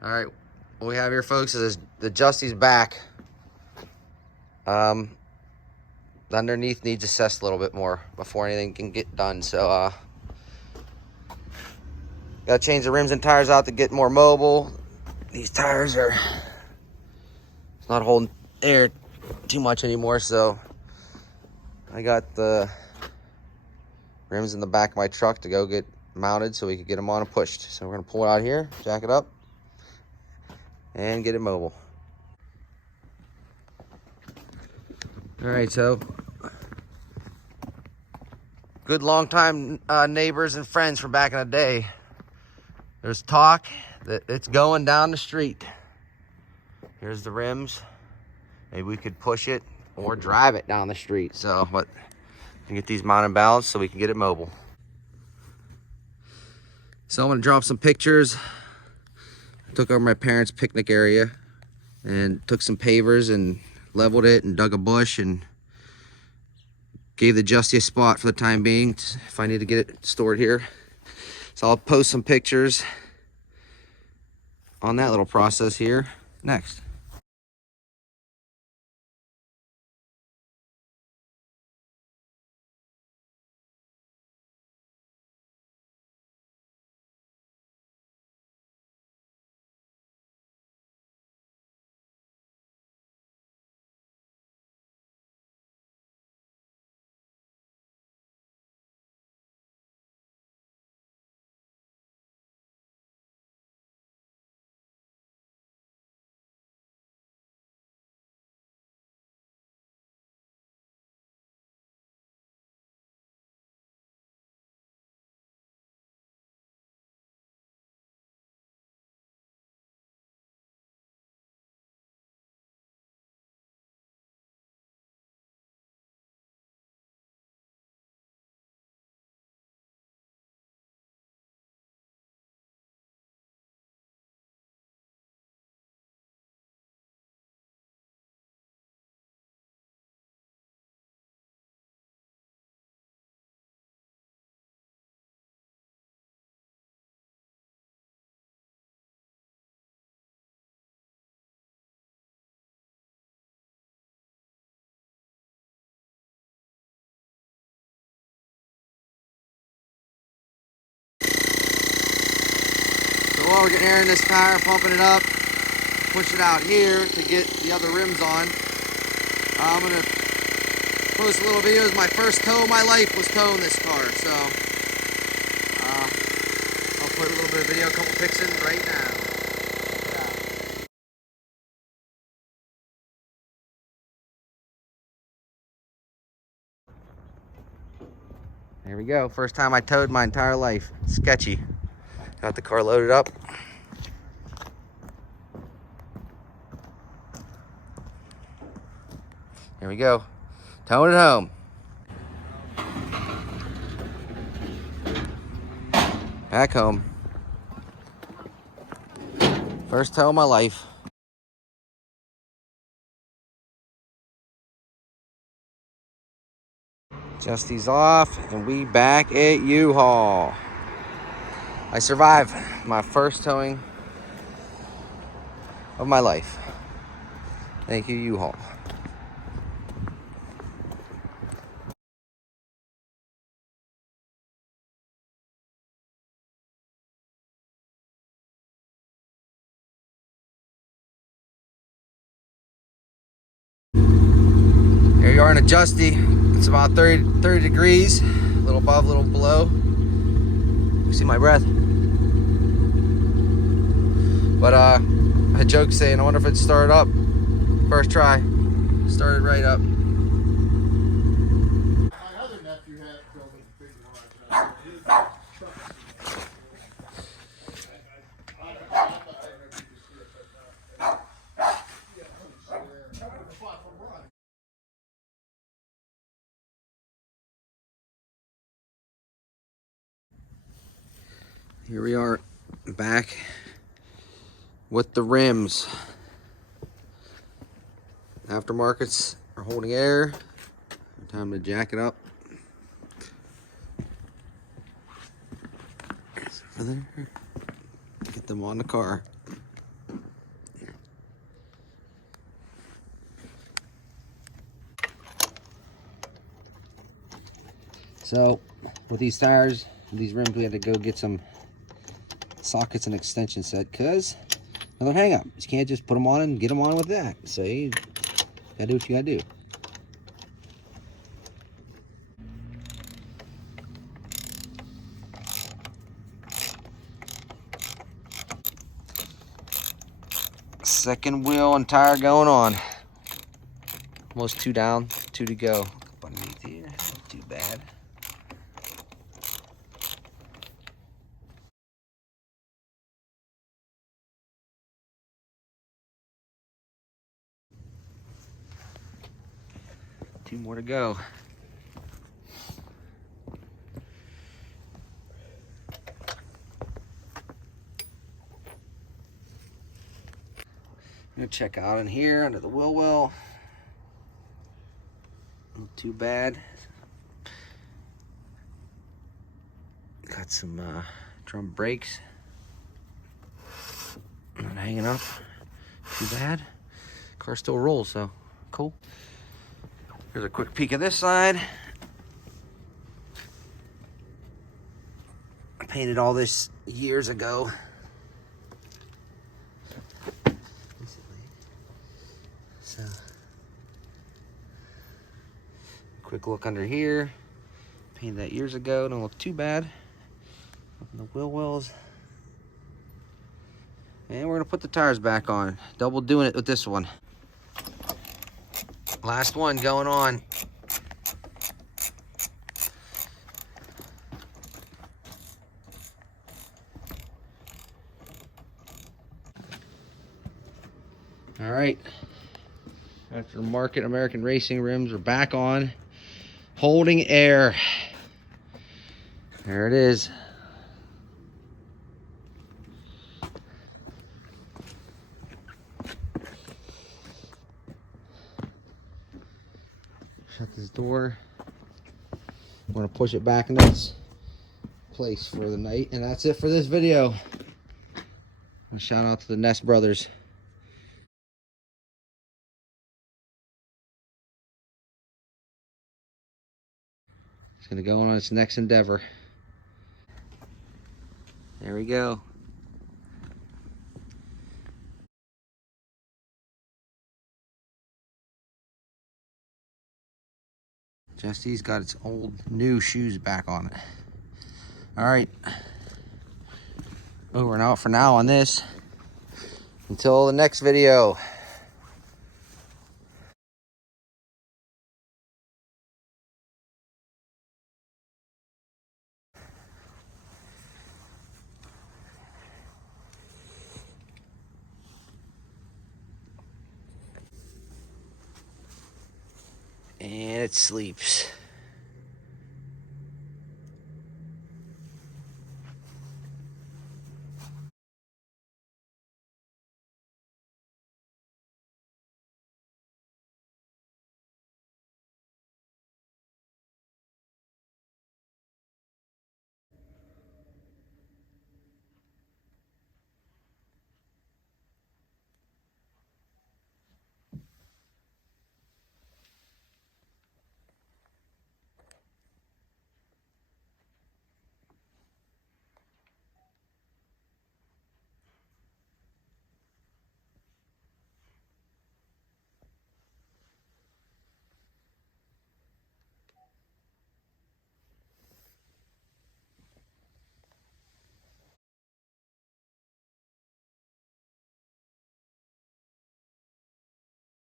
All right, what we have here, folks, is the Justy's back. The underneath needs assessed a little bit more before anything can get done. So, gotta change the rims and tires out to get more mobile. These tires are not holding air too much anymore, so I got the rims in the back of my truck to go get mounted so we could get them on and pushed. So we're gonna pull it out here, jack it up, and get it mobile. All right, so good long-time neighbors and friends from back in the day. There's talk that it's going down the street. Here's the rims. Maybe we could push it or drive it down the street. So, but we can get these mounted balanced so we can get it mobile. So I'm gonna drop some pictures. I took over my parents' picnic area and took some pavers and leveled it and dug a bush and gave the Justy a spot for the time being if I need to get it stored here. So I'll post some pictures on that little process here next. So while we're getting air in this tire, pumping it up, push it out here to get the other rims on. I'm gonna post a little video. It's my first tow of my life was towing this car, so I'll put a little bit of video, a couple pics in right now. There we go. First time I towed my entire life. Sketchy. Got the car loaded up. Here we go. Towing it home. Back home. First tow of my life. Justy's off, and we back at U-Haul. I survived my first towing of my life. Thank you, U-Haul. Here you are in a Justy. It's about 30 degrees, a little above, a little below. You see my breath. But I joke saying, I wonder if it'd start up. First try, started right up. My other nephew had built a big garage. Here we are back with the rims. Aftermarkets are holding air. Time to jack it up. Over there. Get them on the car. So with these tires, these rims, we had to go get some sockets and extension set because another hang up. You can't just put them on and get them on with that. So you gotta do what you gotta do. Second wheel and tire going on. Almost 2 down, 2 to go. Up underneath here, not too bad. Two more to go. I'm gonna check out in here under the wheel well. Not too bad. Got some drum brakes. Not hanging up. Too bad. Car still rolls, so cool. Here's a quick peek of this side. I painted all this years ago. So, quick look under here. Painted that years ago. Don't look too bad. Open the wheel wells. And we're gonna put the tires back on. Double doing it with this one. Last one going on. All right. Aftermarket American racing rims are back on. Holding air. There it is. Shut this door. I'm gonna push it back into its place for the night, and that's it for this video. A shout out to the Ness brothers. It's gonna go on its next endeavor. There we go. Justy's got its old new shoes back on it. All right. Over and out for now on this. Until the next video. And it sleeps.